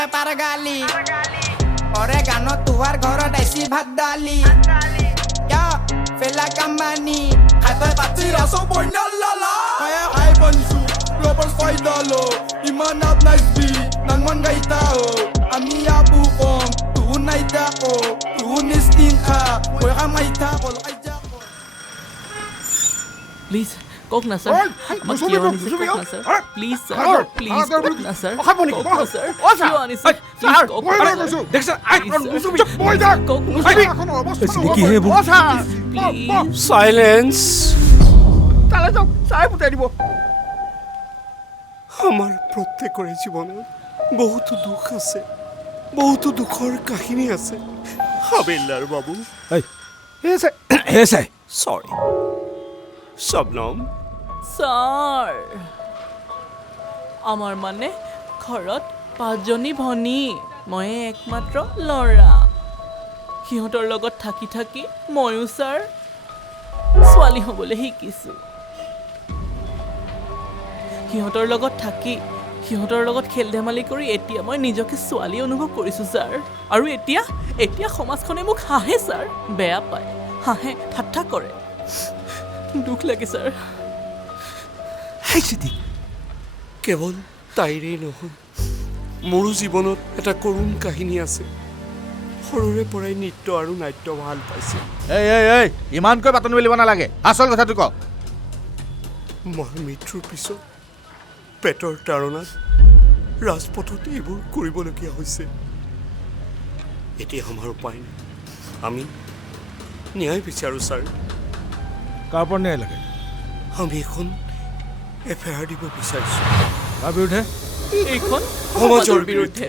के पार गाली और गानो तुहार घर ऐसी भात डाली क्या फेला कमानी खाते पाची रसो बोइना लाला kaya ay bansu global faidalo imanat naisbi nang mangaitao ami abukong tunay dako tunistin ka koy kamaita ko lakayako Please, coke na sir. Mag-kiwan si coke na sir. Please sir. Please coke na sir. Coke na sir. Kiwan si please coke na sir. দেখ sir আই মুসুবি চুপ বই যা Coke na আই sir. কি হে বল Please. Silence তাহলে তো চাই ফুটাই দিব আমার প্ৰত্যেকৰে জীৱনত বহুতো দুখ আছে বহুতো দুখৰ কাহিনী আছে হাবিলদাৰ বাবু এসে সৰি শবনম স্যাৰ আমাৰ মানে ঘৰত 5জনী ভনী মই একমাত্ৰ ল'ৰা সিহঁতৰ লগত থাকি থাকি ময়ো ছাৰ ছোৱালী হ'বলৈ শিকিছোঁ সিহঁতৰ লগত থাকি সিহঁতৰ লগত খেল ধেমালি কৰি এতিয়া মই নিজকে ছোৱালী অনুভৱ কৰিছোঁ ছাৰ আৰু এতিয়া সমাজখনে মোক হাঁহে ছাৰ বেয়া পায় হাঁহে ঠাট্টা কৰে দুখ লাগে ছাৰ হাই সিদ্ধি কেৱল তাইৰেই নহয় মোৰো জীৱনত এটা কৰুণ কাহিনী আছে সৰুৰে পৰাই নৃত্য আৰু নাট্য ভাল পাইছে এই ইমানকৈ বাতন মেলিব নালাগে আচল কথাটো ক মই মৃত্যুৰ পিছত পেটৰ তাৰণাত ৰাজপথত এইবোৰ কৰিবলগীয়া হৈছে এতিয়া আমাৰ উপায় নাই আমি ন্যায় বিচাৰোঁ ছাৰ কাৰ পৰা ন্যায় লাগে আমি এখন এফআইআৰ দিব বিচাৰিছোঁ তাৰ বিৰুদ্ধে এইখন সমাজৰ বিৰুদ্ধে